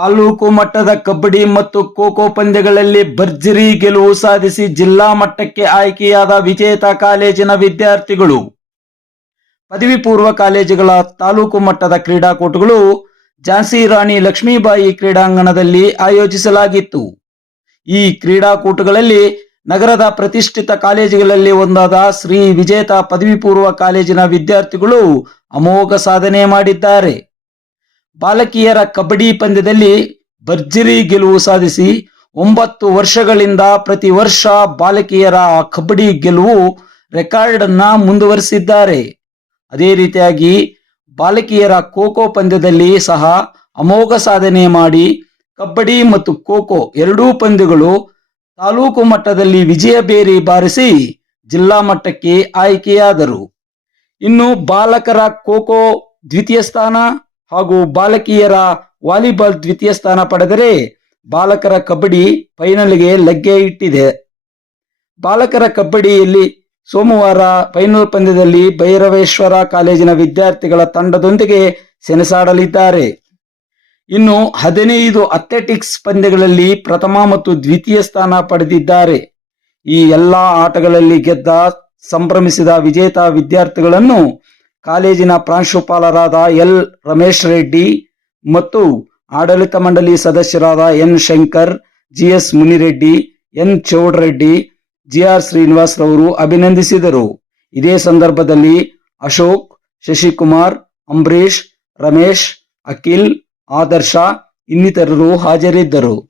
ತಾಲೂಕು ಮಟ್ಟದ ಕಬಡ್ಡಿ ಮತ್ತು ಖೋಖೋ ಪಂದ್ಯಗಳಲ್ಲಿ ಭರ್ಜರಿ ಗೆಲುವು ಸಾಧಿಸಿ ಜಿಲ್ಲಾ ಮಟ್ಟಕ್ಕೆ ಆಯ್ಕೆಯಾದ ವಿಜೇತ ಕಾಲೇಜಿನ ವಿದ್ಯಾರ್ಥಿಗಳು. ಪದವಿ ಪೂರ್ವ ಕಾಲೇಜುಗಳ ತಾಲೂಕು ಮಟ್ಟದ ಕ್ರೀಡಾಕೂಟಗಳು ಝಾನ್ಸಿ ರಾಣಿ ಲಕ್ಷ್ಮೀಬಾಯಿ ಕ್ರೀಡಾಂಗಣದಲ್ಲಿ ಆಯೋಜಿಸಲಾಗಿತ್ತು. ಈ ಕ್ರೀಡಾಕೂಟಗಳಲ್ಲಿ ನಗರದ ಪ್ರತಿಷ್ಠಿತ ಕಾಲೇಜುಗಳಲ್ಲಿ ಒಂದಾದ ಶ್ರೀ ವಿಜೇತ ಪದವಿ ಪೂರ್ವ ಕಾಲೇಜಿನ ವಿದ್ಯಾರ್ಥಿಗಳು ಅಮೋಘ ಸಾಧನೆ ಮಾಡಿದ್ದಾರೆ. ಬಾಲಕಿಯರ ಕಬಡ್ಡಿ ಪಂದ್ಯದಲ್ಲಿ ಭರ್ಜರಿ ಗೆಲುವು ಸಾಧಿಸಿ ಒಂಬತ್ತು ವರ್ಷಗಳಿಂದ ಪ್ರತಿ ವರ್ಷ ಬಾಲಕಿಯರ ಕಬಡ್ಡಿ ಗೆಲುವು ರೆಕಾರ್ಡ್ ಅನ್ನ ಮುಂದುವರಿಸಿದ್ದಾರೆ. ಅದೇ ರೀತಿಯಾಗಿ ಬಾಲಕಿಯರ ಖೋಖೋ ಪಂದ್ಯದಲ್ಲಿ ಸಹ ಅಮೋಘ ಸಾಧನೆ ಮಾಡಿ ಕಬಡ್ಡಿ ಮತ್ತು ಖೋಖೋ ಎರಡೂ ಪಂದ್ಯಗಳು ತಾಲೂಕು ಮಟ್ಟದಲ್ಲಿ ವಿಜಯ ಬೇರಿ ಬಾರಿಸಿ ಜಿಲ್ಲಾ ಮಟ್ಟಕ್ಕೆ ಆಯ್ಕೆಯಾದರು. ಇನ್ನು ಬಾಲಕರ ಖೋಖೋ ದ್ವಿತೀಯ ಸ್ಥಾನ ಹಾಗೂ ಬಾಲಕಿಯರ ವಾಲಿಬಾಲ್ ದ್ವಿತೀಯ ಸ್ಥಾನ ಪಡೆದರೆ ಬಾಲಕರ ಕಬಡ್ಡಿ ಫೈನಲ್ಗೆ ಲಗ್ಗೆ ಇಟ್ಟಿದೆ. ಬಾಲಕರ ಕಬಡ್ಡಿಯಲ್ಲಿ ಸೋಮವಾರ ಫೈನಲ್ ಪಂದ್ಯದಲ್ಲಿ ಭೈರವೇಶ್ವರ ಕಾಲೇಜಿನ ವಿದ್ಯಾರ್ಥಿಗಳ ತಂಡದೊಂದಿಗೆ ಸೆಣಸಾಡಲಿದ್ದಾರೆ. ಇನ್ನು ಹದಿನೈದು ಅಥ್ಲೆಟಿಕ್ಸ್ ಪಂದ್ಯಗಳಲ್ಲಿ ಪ್ರಥಮ ಮತ್ತು ದ್ವಿತೀಯ ಸ್ಥಾನ ಪಡೆದಿದ್ದಾರೆ. ಈ ಎಲ್ಲಾ ಆಟಗಳಲ್ಲಿ ಗೆದ್ದ, ಸಂಭ್ರಮಿಸಿದ ವಿಜೇತ ವಿದ್ಯಾರ್ಥಿಗಳನ್ನು ಕಾಲೇಜಿನ ಪ್ರಾಂಶುಪಾಲರಾದ ಎಲ್. ರಮೇಶ್ ರೆಡ್ಡಿ ಮತ್ತು ಆಡಳಿತ ಮಂಡಳಿ ಸದಸ್ಯರಾದ N. Shankar GS Munireddy, N. Chowdareddy GR Srinivas ರವರು ಅಭಿನಂದಿಸಿದರು. ಇದೇ ಸಂದರ್ಭದಲ್ಲಿ ಅಶೋಕ್, ಶಶಿಕುಮಾರ್ ಅಂಬರೀಶ್ ರಮೇಶ್, ಅಖಿಲ್, ಆದರ್ಶ ಇನ್ನಿತರರು ಹಾಜರಿದ್ದರು.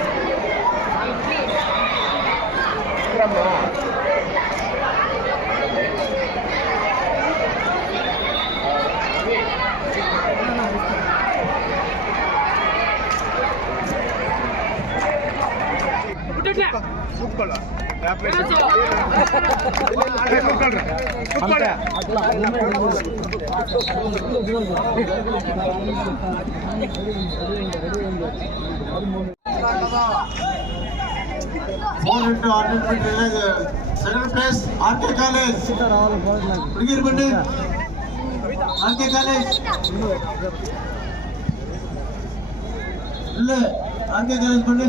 ಕೂತ್ಕೊಳ್ಳಿ four into hundred metre second place R K college ಹುಡುಗಿರು ಬನ್ನಿ ಆರ್ ಕೆ ಕಾಲೇಜ್ ಇಲ್ಲೇ ಆರ್ ಕೆ ಕಾಲೇಜ್ ಬನ್ನಿ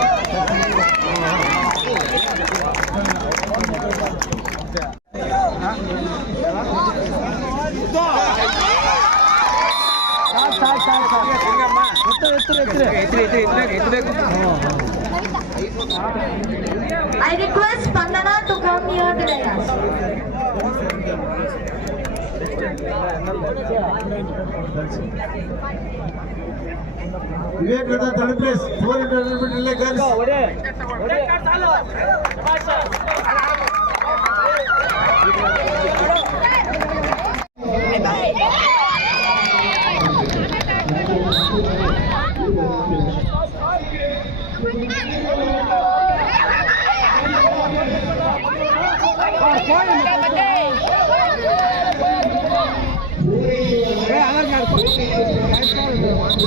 I request Pandana to come here today. Vivek brother, third place. Four international girls. Order. Order. Metre ಇಲ್ಲೇ girls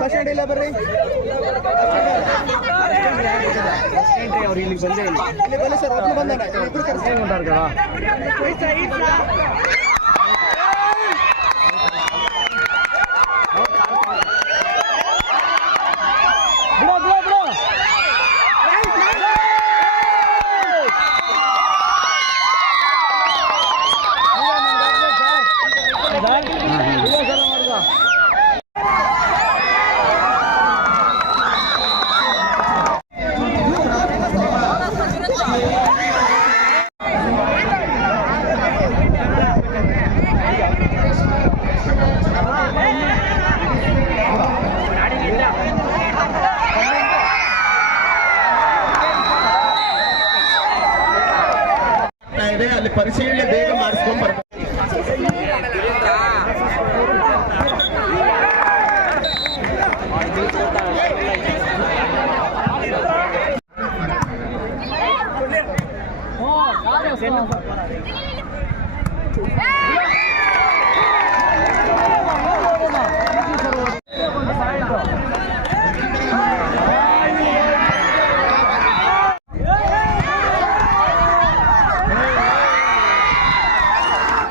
bus stand ಇಲ್ಲ ಬರ್ರಿ. ಅವ್ರು ಇಲ್ಲಿಗೆ ಬಂದೇ ಇಲ್ಲ. ಇಲ್ಲಿ ಬನ್ನಿ ಸರ್ ಒಬ್ನು ಬಂದ ಇಬ್ರು ಕರ್ಸ್ಕೊಂಡು ಬಿಡೋ പരിശീലന ദേവ